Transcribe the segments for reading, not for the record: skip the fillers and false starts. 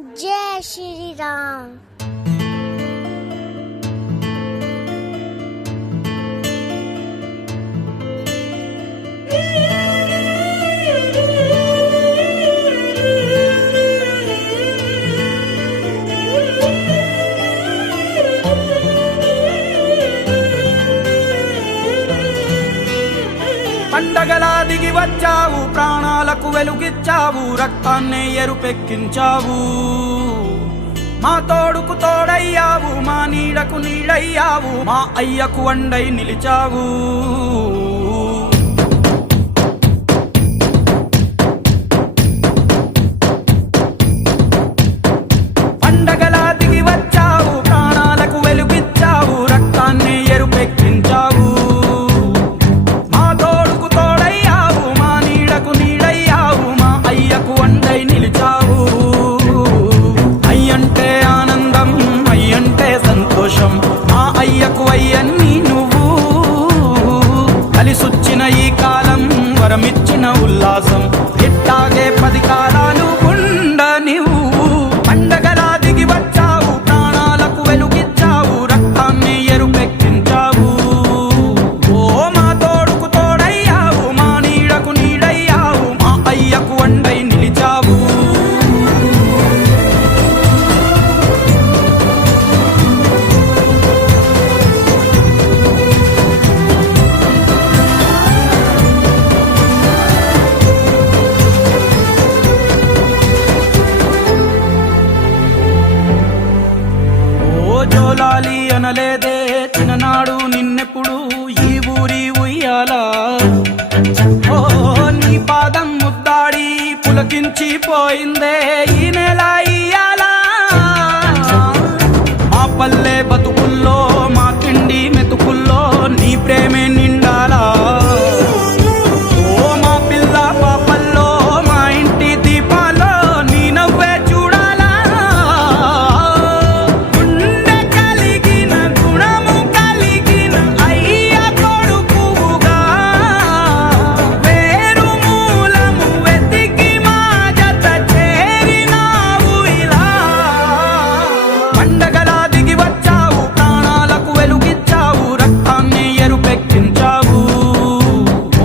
जय श्री राम। పండగలా దిగి వచ్చావు, ప్రాణాలకు వెలుగిచ్చావు, రక్తాన్నే ఎరుపెక్కించావు. మా తోడుకు తోడయ్యావు, మా నీడకు నీడయ్యావు, మా అయ్యకు వండై నిలిచావు. పండగలా దిగి వచ్చావు, ప్రాణాలకు వెలుగిచ్చావు, రక్తాన్నే ఎరుపెక్కించావు. అయ్యకు వండై నిలిచావు. అయ్యంటే ఆనందం, అయ్యంటే సంతోషం, మా అయ్యకు అయ్యన్ని నువ్వు. కలిసొచ్చిన ఈ కాలం వరమిచ్చిన ఉల్లాసం, ఇట్టాగే 10 కాలాలు ఉండనివ్వు. పండగలా దిగి వచ్చావు, ప్రాణాలకు వెలుగిచ్చావు, రక్తాన్ని ఎరుపెక్కించావు. ఓ మా తోడుకు తోడయ్యావు, మా నీడకు నీడయ్యావు, మా అయ్యకు వండై నిలిచావు. జోలాలి అనలేదే చిన్ననాడు నిన్నెప్పుడు ఈ ఊరి ఉయ్యాలా. ఓ నీ పాదం ముద్దాడి పులకించిపోయిందే ఈ నెల ఇయ్యాలా. మా పల్లె బతుకుల్లో, మా తిండి మెతుకుల్లో నీ ప్రేమే నిండాలా. ఓ మా పిల్ల పాపల్లో, మా ఇంటి దీపాల్లో నీ నవ్వే చూడాలా. గుండె కలిగిన గుణము కలిగిన అయ్య కొడుకుగా, వేరు మూలము వెతికి మా జత చేరినావు ఇలా. పండగలా దిగి వచ్చావు, ప్రాణాలకు వెలుగిచ్చావు, రక్తాన్ని ఎరుపెక్కించావు.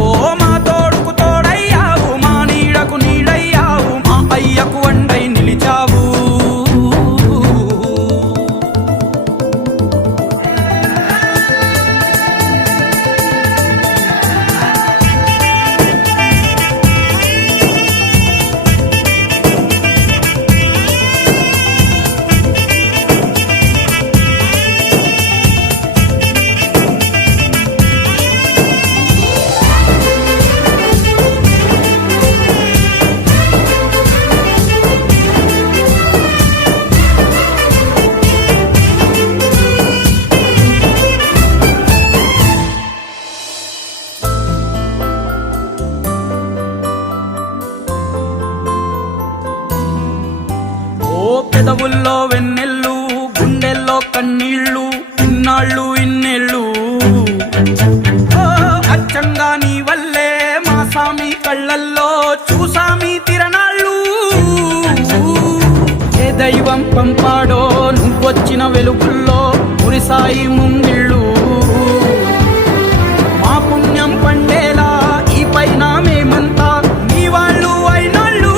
ఓ మా తోడుకు తోడయ్యావు, మా నీడకు నీడయ్యావు, మా అయ్యకు వండై నిలిచావు. పెదవుల్లో వెన్నెల్లు, గుండెల్లో కన్నీళ్ళు, ఇన్నాళ్ళు ఇన్నేళ్ళు. అచ్చంగా నీ వల్లే మా సామి కళ్ళల్లో చూసామి తిరణాళ్ళు. ఏ దైవం పంపాడో నువ్వొచ్చిన వెలుగుల్లో మురిసాయి ముంగిళ్ళు. మా పుణ్యం పండేలా ఈ పైన మేమంతా నీ వాళ్ళు అయినాళ్ళు.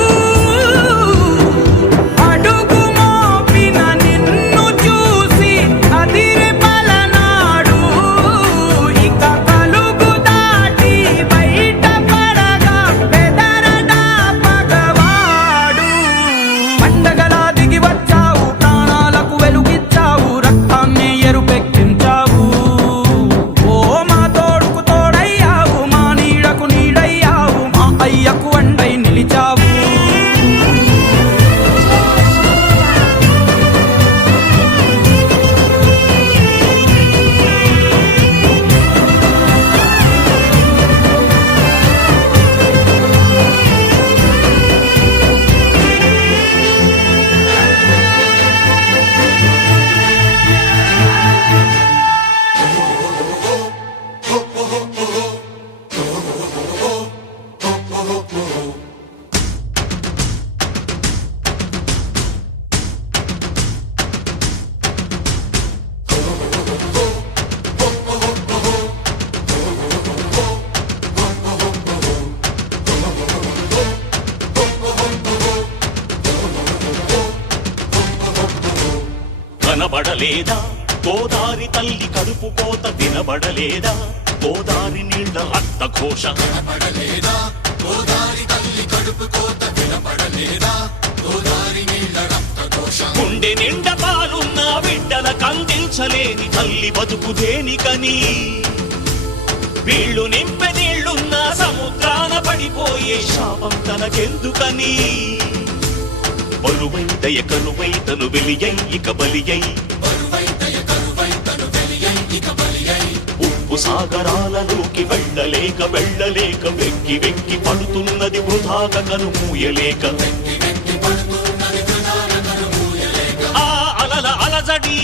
అయ్యకు వండై నిలిచావు. కనబడలేదా గోదారి తల్లి కడుపు కోత వినబడలేదా గోదారి నీళ్ల రక్త ఘోష కనబడలేదా గోదారి తల్లి కడుపు కోత వినపడలేదా గోదారి నీళ్ళ రక్త ఘోష గుండె నిండా పాలున్న బిడ్డల కందించలేని తల్లి బతుకు దేనికని వీళ్ళు నింపె నీళ్లున్న సముద్రాన పడిపోయే శాపం తనకెందుకని బరువై దయ కరువై తను వెలియై ఇక బలియై బరువై దయ కరువై తను వెలియై ఇక బలియై ఉప్పు సాగరాలలోకి వెళ్ళలేక వెళ్ళలేక వెక్కి వెక్కి పడుతున్నది వృధాగా కనుమూయలేక వెక్కి వెక్కి పడుతున్నది వృధాగా కనుమూయలేక ఆ అలల అలజడి